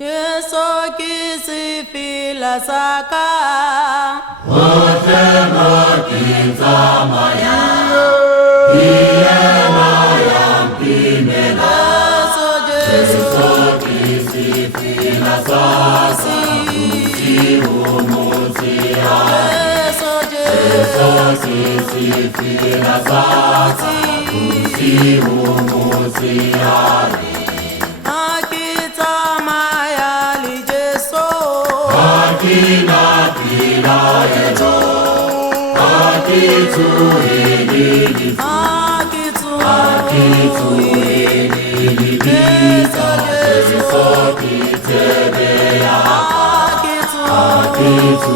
Jesu qui si fit la saka. Otemo kinzamaya. Iena yampimela. Jesu qui si fit la saka. Si umutia. Jesu qui si fit la saka. Si umutia. Akina pila edo, akitu enilifu, akitu enilibisa, Jesu kitebea, akitu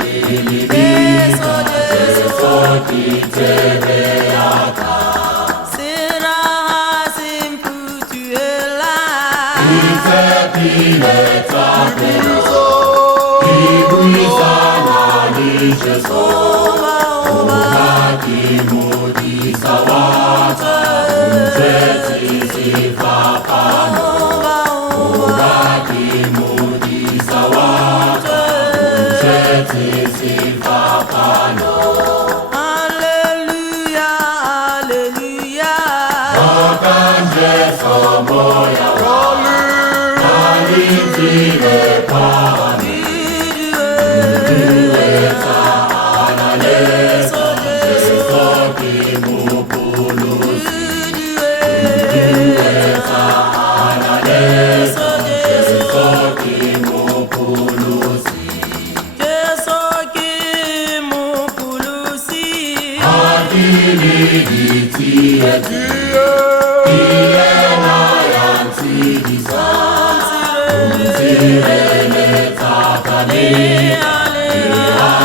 enilibisa, Jesu kitebea. Sera simputuela, itepile tapelo. Ibuisana ni Jesu, Umaki mudi sawata, Umjeti sifapano, Umaki mudi sawata, Umjeti sifapano. Alleluia, alleluia. Wakanje somoya wali, Alintile pani. Uweza analesa, Jesu kimupulusi. Uweza analesa, Jesu kimupulusi. Jesu kimupulusi. Akili itie iena yantilisa. Umtirele takane.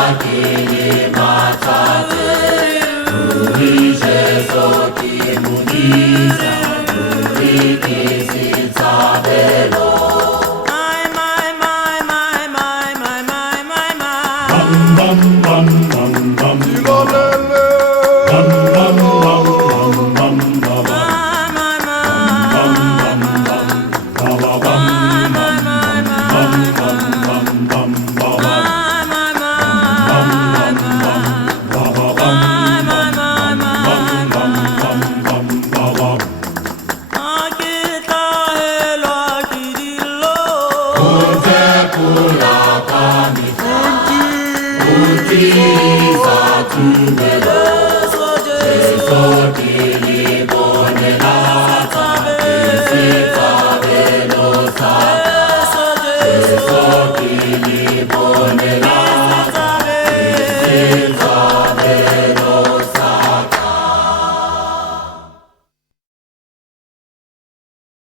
Akili matate, Jesu kimuniza, kisitsabelo. Bam bam bam bam bam. Ilolele. Bam bam bam bam bam bam. Bam bam bam bam bam bam bam bam bam bam. Jesu